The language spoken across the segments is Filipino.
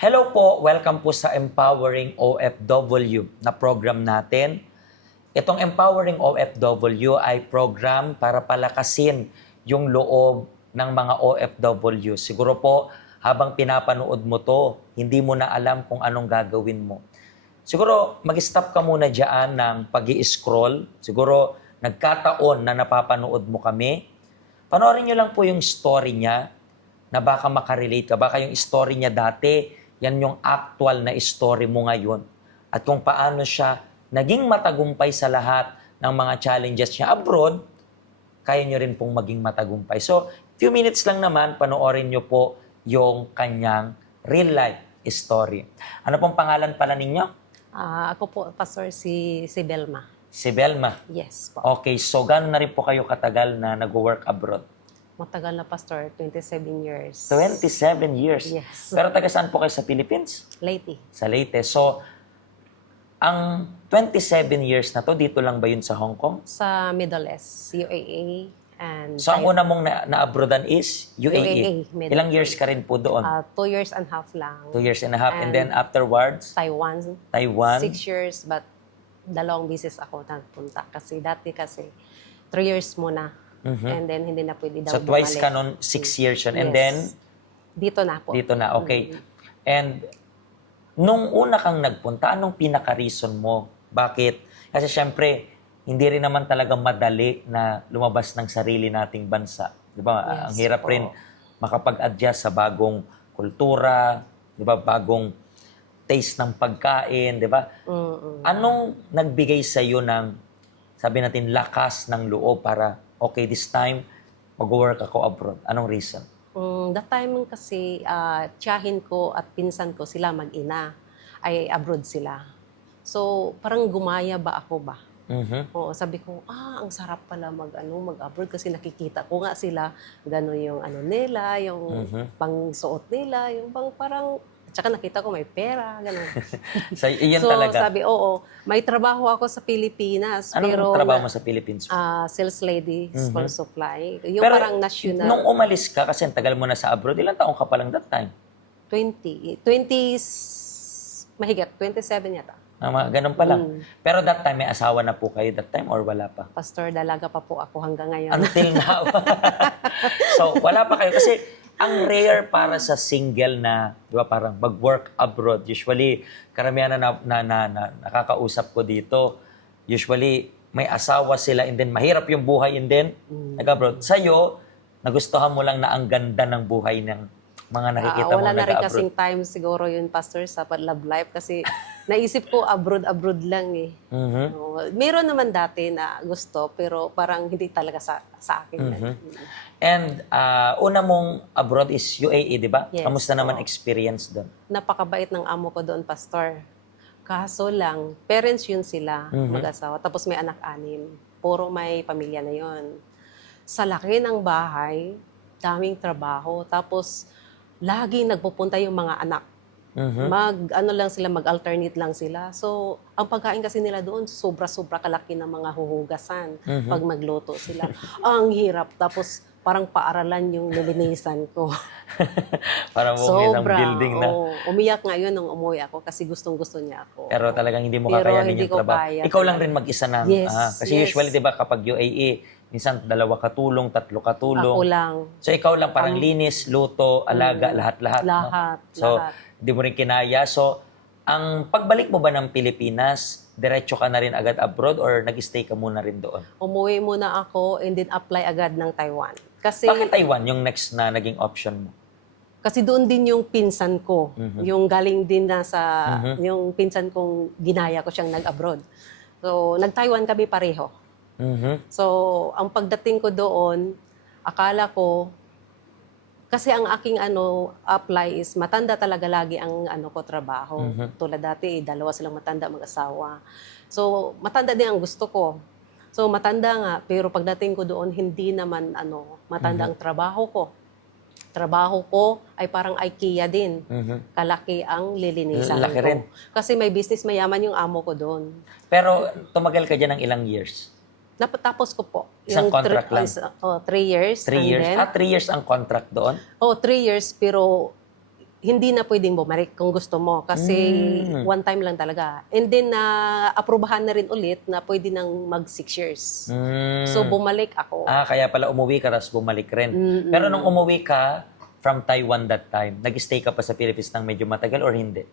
Hello po, welcome po sa Empowering OFW na program natin. Itong Empowering OFW ay program para palakasin yung loob ng mga OFW. Siguro po, habang pinapanood mo to, hindi mo na alam kung anong gagawin mo. Siguro, mag-stop ka muna dyan ng pag-i-scroll. Siguro, nagkataon na napapanood mo kami. Panoorin nyo lang po yung story niya na baka makarelate ka. Baka yung story niya dati, yan yung actual na story mo ngayon. At kung paano siya naging matagumpay sa lahat ng mga challenges niya abroad, kaya nyo rin pong maging matagumpay. So, few minutes lang naman, panoorin nyo po yung kanyang real life story. Ano pong pangalan pala ninyo? Ako po, Pastor, si Belma. Si Belma. Yes po. Okay, so gano'n na rin po kayo katagal na nag-work abroad? Matagal na, Pastor, 27 years. 27 years? Yes. Pero taga saan po kayo sa Philippines? Leyte. Sa Leyte. So, ang 27 years na to, dito lang ba yun sa Hong Kong? Sa Middle East, UAE. And So, ang una mong na-abroadan is UAE. UAE, Middle Ilang years ka rin po doon? 2 years and a half lang. 2 years and a half. And And then afterwards, Taiwan, Taiwan. 6 years, but dalawang beses ako nagpunta. Kasi dati 3 years muna. And then hindi na pwede daw So, twice bumalik. ka nun, 6 years yun. And Yes. then, Dito na po. dito na, okay. And nung una kang nagpunta, anong pinaka-reason mo? Bakit? Kasi syempre, hindi rin naman talaga madali na lumabas ng sarili nating bansa. Di ba? Yes Ang hirap po. rin makapag-adjust sa bagong kultura, di ba? Bagong taste ng pagkain, di ba? Anong nagbigay sa iyo ng, sabi natin, lakas ng loob para, okay, this time, mag-work ako abroad? Anong reason? That time kasi, tiyahin ko at pinsan ko, sila mag-ina, ay abroad sila. So, parang gumaya ba ako ba? Mhm. Oo, sabi ko, ang sarap pala mag-abroad kasi nakikita ko nga sila, gano'n yung nila, yung pangsuot nila, yung parang, at saka nakita ko may pera, gano'n. So, iyan So, talaga. sabi, oo, may trabaho ako sa Pilipinas, Anong pero trabaho mo sa Philippines? sales lady, school supply. Yung Pero parang national. nung umalis ka, kasi ang tagal mo na sa abroad, ilang taong ka pa lang that time? 20, mahigit, 27 yata. Mga ganun pa lang. Pero that time, may asawa na po kayo that time or wala pa? Pastor, dalaga pa po ako hanggang ngayon. Until now. So, wala pa kayo. Kasi ang rare para sa single na, di ba, parang mag-work abroad. Usually, karamihan na nakakausap ko dito, usually, may asawa sila and then mahirap yung buhay and then nag-abroad. Sa'yo, nagustuhan mo lang na ang ganda ng buhay ng mga nakikita mo Wala na rin nag-abroad. kasing time siguro yun, Pastor, sa love life. Kasi naisip ko abroad lang eh. Mhm. Meron naman dati na gusto, pero parang hindi talaga sa akin. And una mong abroad is UAE, di ba? Yes, Kamusta naman oo. experience doon? Napakabait ng amo ko doon, Pastor. Kaso lang, parents yun sila, mag-asawa. Tapos may anak-anim. Puro may pamilya na yun. Sa laki ng bahay, daming trabaho. Tapos, lagi nagpupunta yung mga anak. Mag-alternate lang sila. So, ang pagkain kasi nila doon, sobra-sobra kalaki ng mga huhugasan pag magluto sila. Ang hirap. Tapos, parang paaralan yung nilinisan ko. Para mo ng building na. Oo. Umiyak nga yun nung umuwi ako kasi gustong-gusto niya ako. Pero talagang hindi mo Pero kakayanin hindi yung ko trabaho. kaya Ikaw lang talaga. rin mag-isa ng... Yes, kasi yes. usually, di ba, kapag UAE, minsan 2 katulong, 3 katulong. Ako lang. So, ikaw lang parang linis, luto, alaga, lahat-lahat. No? Lahat. So, lahat. hindi mo rin kinaya. So, ang pagbalik mo ba ng Pilipinas, diretso ka na rin agad abroad or nag-stay ka muna rin doon? Umuwi muna ako and then apply agad ng Taiwan. Kasi, Bakit Taiwan yung next na naging option mo? kasi doon din yung pinsan ko. Yung galing din na sa... Yung pinsan kong ginaya ko siyang nag-abroad. So, nag-Taiwan kami pareho. So, ang pagdating ko doon, akala ko, kasi ang aking apply is matanda talaga lagi ang ko trabaho. Tulad dati, 2 silang matanda mag-asawa. So, matanda din ang gusto ko. So, matanda nga, pero pagdating ko doon, hindi naman matanda ang trabaho ko. Trabaho ko ay parang IKEA din. Kalaki ang lilinisan Laki ko. rin. Kasi may business, mayaman yung amo ko doon. Pero tumagal ka dyan ng ilang years? Napatapos ko po. Isang contract lang? 3 years. 3 years? 3 years ang contract doon? 3 years, pero hindi na pwedeng bumalik kung gusto mo kasi one time lang talaga. And then, aprubahan na rin ulit na pwede nang mag 6 years. So, bumalik ako. Kaya pala umuwi ka, tapos bumalik rin. Pero nung umuwi ka from Taiwan that time, nag-stay ka pa sa Philippines ng medyo matagal or hindi?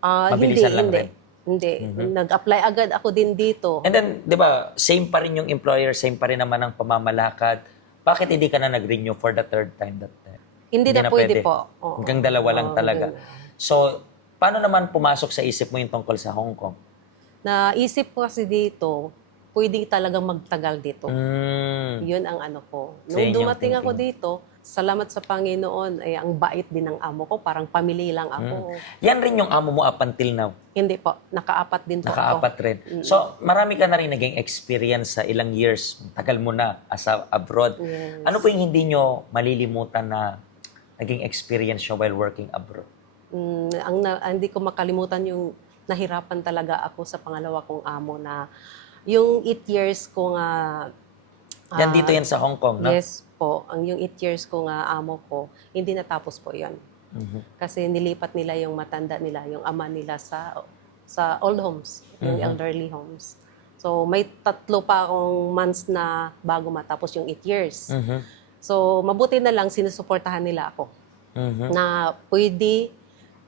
Mabilisan lang rin? Hindi. Nag-apply agad ako din dito. And then, di ba, same pa rin yung employer, same pa rin naman ang pamamalakad. Bakit hindi ka na nag-renew for the third time that time? Hindi na pwede po. Hanggang dalawa lang talaga. So, paano naman pumasok sa isip mo yung tungkol sa Hong Kong? Naisip ko kasi dito, pwede talagang magtagal dito. Yun ang ano ko. Sa Nung inyong dumating ako thinking. dito, salamat sa Panginoon, ay ang bait din ng amo ko, parang family lang ako. Yan rin yung amo mo up until now. Hindi po, nakaapat din po Nakaapat ako. rin. So, marami ka na rin naging experience sa ilang years. Tagal mo na as abroad. Yes. Ano po yung hindi nyo malilimutan na naging experience nyo while working abroad? Hindi ko makalimutan yung nahirapan talaga ako sa pangalawa kong amo na yung 8 years ko nga Yan dito yan sa Hong Kong, no? yes po, yung 8 years ko nga amo ko, hindi natapos po yon. Kasi nilipat nila yung matanda nila, yung ama nila sa old homes, yung elderly homes. So may 3 pa akong months na bago matapos yung 8 years. So mabuti na lang sinusuportahan nila ako na pwede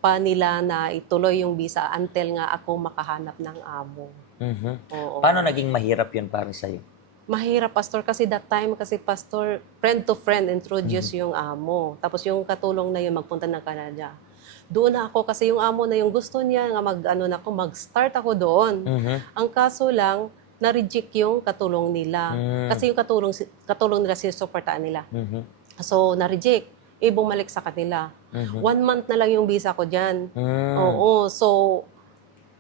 pa nila na ituloy yung visa until nga ako makahanap ng amo. Oo. Paano naging mahirap yun para sa'yo? Mahirap, Pastor, kasi that time, kasi Pastor, friend to friend, introduce yung amo. Tapos yung katulong na yun, magpunta ng Canada. Doon ako, kasi yung amo na yung gusto niya, nga mag-start ako doon. Ang kaso lang, na-reject yung katulong nila. Kasi yung katulong nila, sinusuportaan nila. So, na-reject. Bumalik sa kanila. 1 month na lang yung visa ko dyan. Oo, so,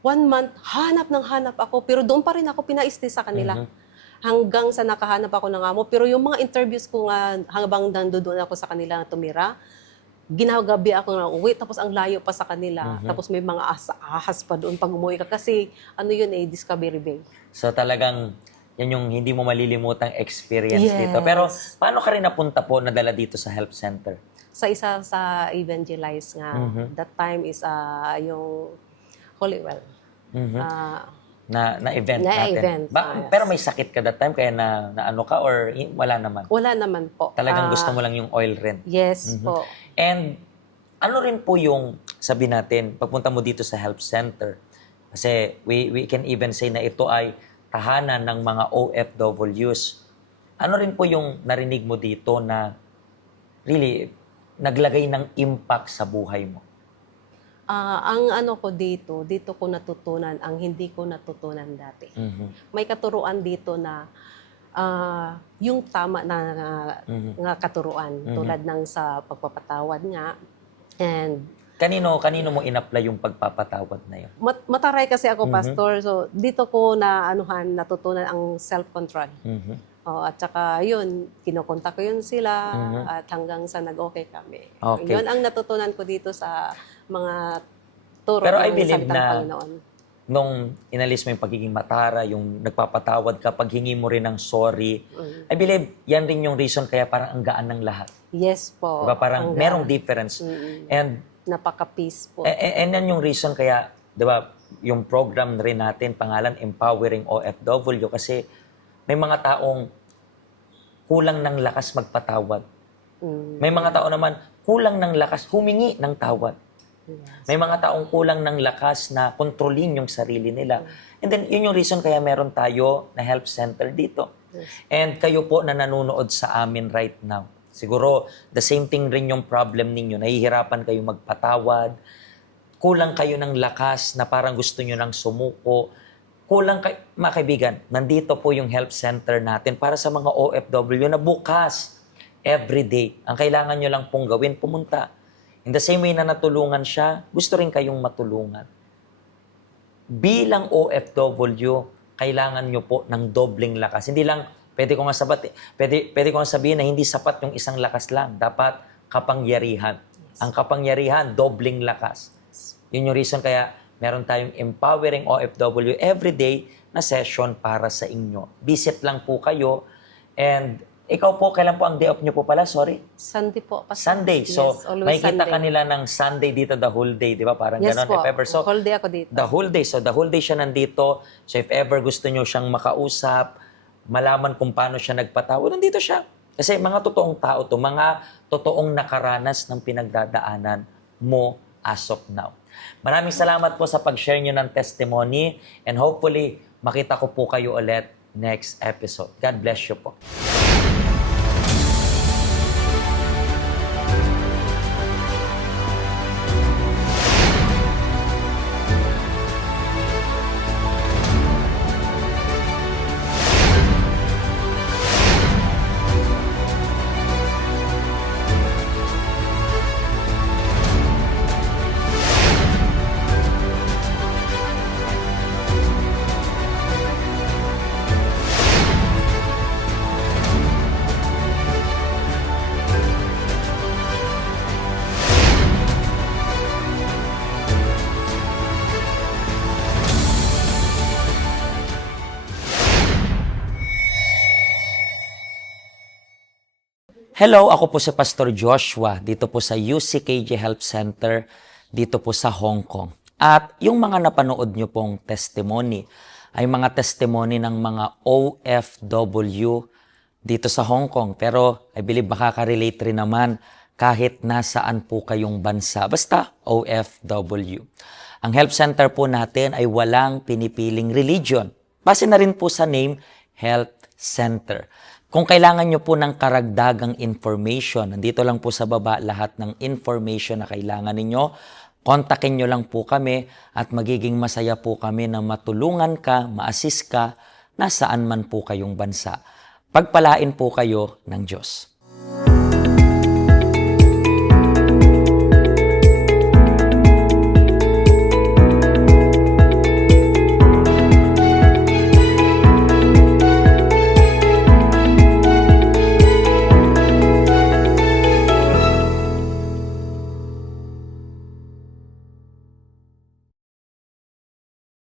1 month, hanap ako. Pero doon pa rin ako pina-stay sa kanila. Hanggang sa nakahanap ako ng amo. Pero yung mga interviews ko nga, habang nandoon ako sa kanila tumira, ginagabi ako na uwi, tapos ang layo pa sa kanila. Tapos may mga ahas pa doon pag umuwi ka. Kasi ano yun Discovery Bay. So talagang yan yung hindi mo malilimutang experience Yes. dito. Pero paano ka rin napunta po, nadala dito sa health center? Sa isa sa Evangelize nga, that time is yung Holywell. Na-event Na natin. event, yes. Pero may sakit ka that time, kaya na ano ka or wala naman? Wala naman po. Talagang gusto mo lang yung oil rent. Yes po. And ano rin po yung, sabi natin, pagpunta mo dito sa health center, kasi we can even say na ito ay tahanan ng mga OFWs. Ano rin po yung narinig mo dito na really naglagay ng impact sa buhay mo? Ang ano ko dito ko natutunan ang hindi ko natutunan dati. May katuruan dito na yung tama na nga katuruan tulad ng sa pagpapatawad nga. And Kanino mo in-apply yung pagpapatawad na yun? mataray kasi ako, Pastor. So dito ko natutunan ang self-control. At saka yun, kinukontak ko yun sila at hanggang sa nag-okay kami. Okay. Yun ang natutunan ko dito sa mga turo Pero I ng believe salitang na Panginoon. nung inalis mo yung pagiging matara, yung nagpapatawad ka, paghingi mo rin ng sorry, I believe yan rin yung reason kaya parang ang gaan ng lahat. Yes po. Diba? Parang merong difference. And Napaka-peace po. yan yung reason kaya, di ba, yung program rin natin, pangalan, Empowering OFW, kasi may mga taong kulang ng lakas magpatawad. May mga tao naman, kulang ng lakas humingi ng tawad. Yes. May mga taong kulang ng lakas na kontrolin yung sarili nila. And then, yun yung reason kaya meron tayo na health center dito. And kayo po na nanonood sa amin right now, siguro, the same thing rin yung problem ninyo. Nahihirapan kayo magpatawad. Kulang kayo ng lakas na parang gusto nyo nang sumuko. Mga kaibigan, nandito po yung health center natin para sa mga OFW na bukas, everyday. Ang kailangan nyo lang pong gawin, pumunta. In the same way na natulungan siya, gusto rin kayong matulungan. Bilang OFW, kailangan nyo po ng dobleng lakas. Hindi lang, pwede ko nga sabihin na hindi sapat yung isang lakas lang. Dapat kapangyarihan. Ang kapangyarihan, dobleng lakas. Yun yung reason kaya meron tayong Empowering OFW everyday na session para sa inyo. Visit lang po kayo and Ikaw po, kailan po ang day off nyo po pala? Sorry? Sunday po. Pastor. Sunday. So, Yes, always may kita Sunday. kanila ng Sunday dito the whole day, di ba? Parang Yes ganon. po. If ever. So, Whole day ako dito. the whole day. So, the whole day siya nandito. So, if ever gusto nyo siyang makausap, malaman kung paano siya nagpatawa, nandito siya. Kasi mga totoong tao to, mga totoong nakaranas ng pinagdadaanan mo as of now. Maraming salamat po sa pag-share nyo ng testimony and hopefully, makita ko po kayo ulit next episode. God bless you po. Hello, ako po si Pastor Joshua dito po sa UCKJ Health Center dito po sa Hong Kong. At yung mga napanood nyo pong testimony ay mga testimony ng mga OFW dito sa Hong Kong. Pero I believe makaka-relate rin naman kahit nasaan po kayong bansa. Basta OFW. Ang health center po natin ay walang pinipiling religion. Base na rin po sa name, Health Center. Kung kailangan nyo po ng karagdagang information, nandito lang po sa baba lahat ng information na kailangan ninyo. Kontakin nyo lang po kami at magiging masaya po kami na matulungan ka, ma-assist ka, nasaan man po kayong bansa. Pagpalain po kayo ng Diyos.